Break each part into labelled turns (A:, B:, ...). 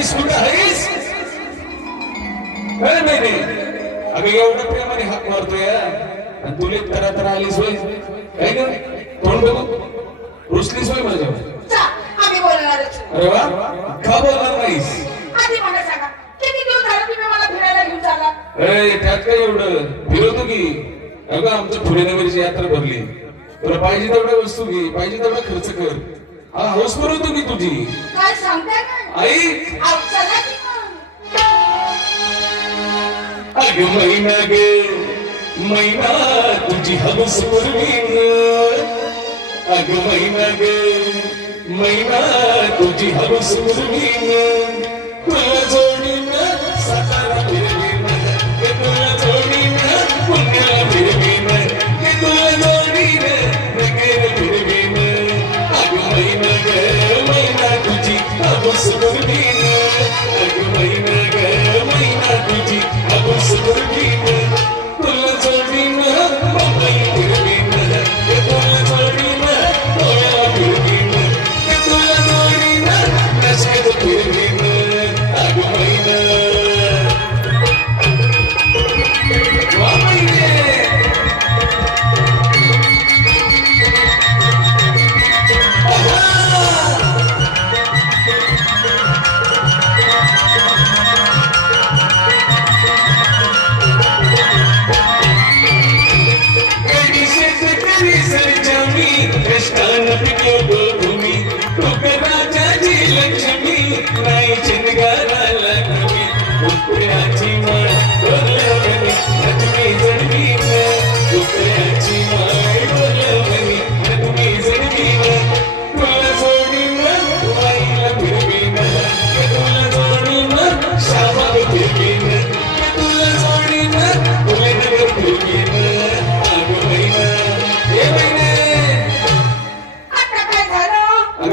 A: आहेस कुठं आहेस? काय नाही नाही अगं एवढं प्रेमाने हाक मारतोय. आणि तुले तरा तरा आलीस होय. काय ग? तोंड बघू रुसलीस होय माझ्या.
B: चा, आम्ही बोलणारच
A: अरे वा का बोलणार नाहीस?
B: आधी मला सांगा किती दिवस झाले तुम्ही मला फिरायला घेऊन चालला?
A: अरे त्यात काय एवढं? फिरवतो की. अगं आमच्या फुलेनगरची यात्रा भरली. तुला पाहिजे तेवढ्या वस्तू घे पाहिजे तेवढा खर्च कर. हा हौस पुरवतो की तुझी?
B: काय सांगताय?
A: आई.
B: आव,
A: अग मैना गे मैना तुझी हवस पुरवीन अग मैना गे मैना तुझी हवस पुरवीन तुला जोडीन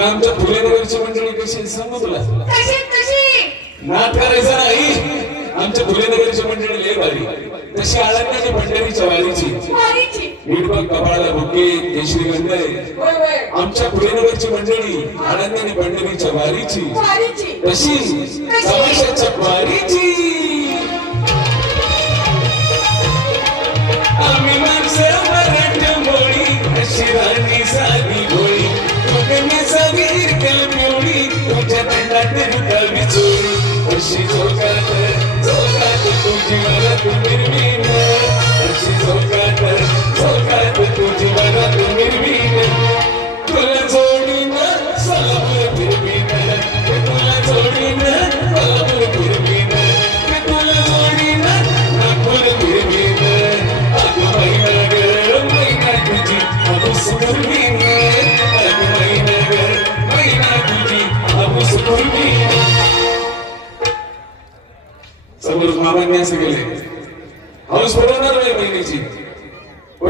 A: आमच्या फुलेनगरची मंडळी कशी सांगू तुला नाट करायचं नाही. आमच्या फुलेनगरची मंडळी लय भारी. तशी आळंदाची पंढरीच्या वारीची. मीठबग कपाळाला बुके केशरी
B: होय
A: आमच्या फुलेनगरची मंडळी आळंदी आणि पंढरीच्या वारीची. तशी तमाशाच्या वारीची. रुकावी चोळी अशी झोकात झोकात तुझी मला तू निर्मीन अशी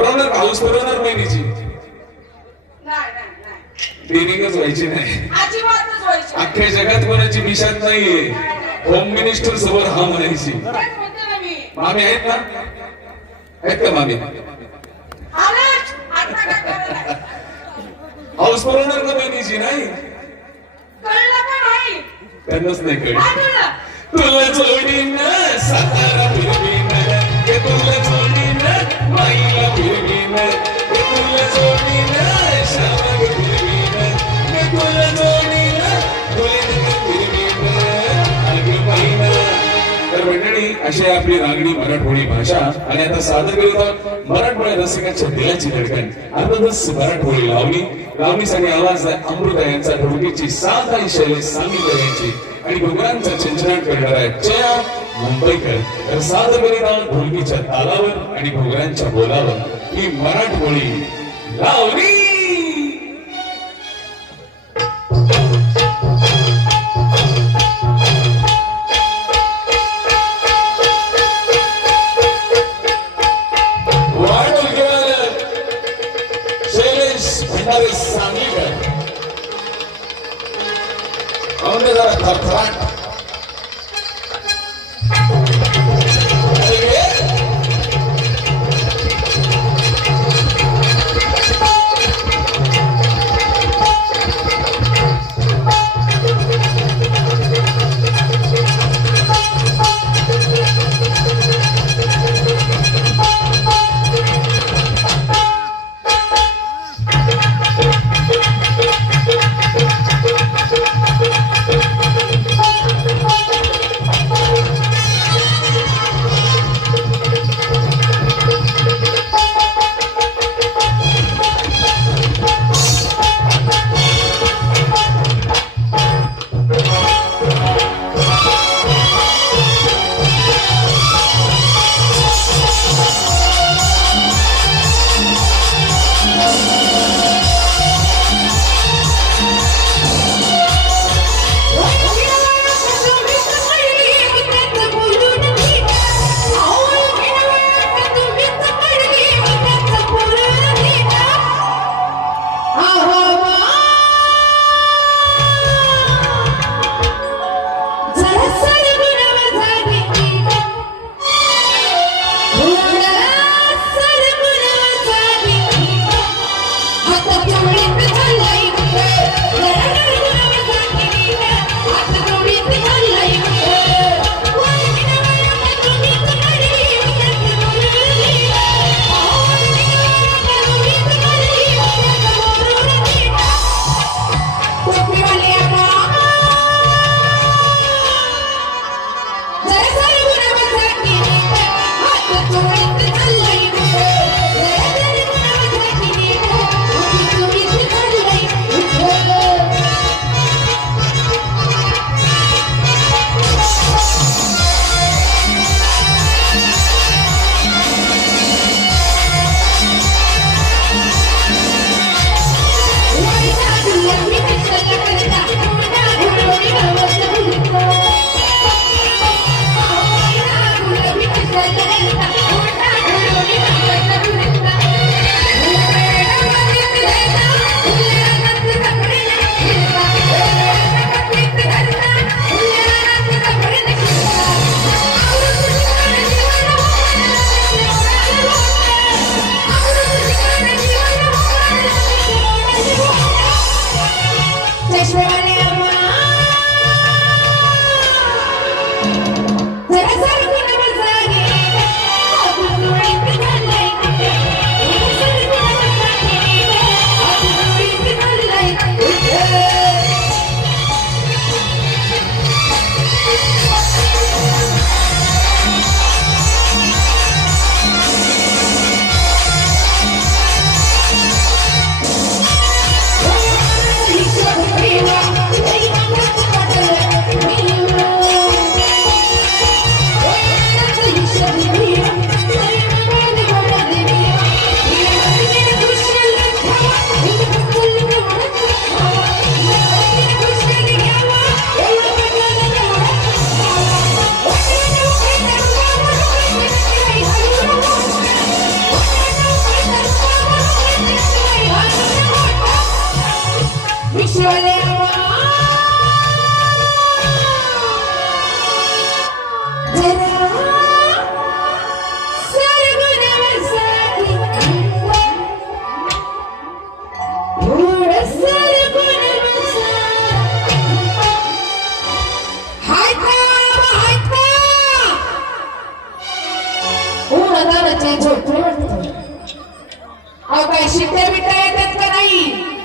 A: पुरवणार हाऊस
B: नाही नाही
A: ट्रेनिंगच व्हायची नाही. अख्ख्या जगात कोणाची निशात नाहीये. होम मिनिस्टर समोर हा म्हणायची. मामी आहेत ना? आहेत का मामी? हाऊस पुरवणार का बहिणीची नाही? त्यांनाच नाही कळलं. तुला जोडीन सातारा हे तुला जोडीन माईला अशी आपली रांगडी मराठवाडी भाषा. आणि आता सादर करीत आहोत मराठमोळ्या रसिकांच्या दिलाची लडकण अर्थातच मराठवाडी लावणी लावणीसाठी आवाज आहे. अमृता यांचा ढोकीची साथ आणि शैली सांगितलं यांची. आणि घुगरांचा चिंचनाट करणार आहे. जया मुंबईकर. तर सादर करीत आहोत ढोलकीच्या तालावर आणि घुगरांच्या बोलावर. ही मराठवाडी लावणी शिखर विटा येतात का नाही?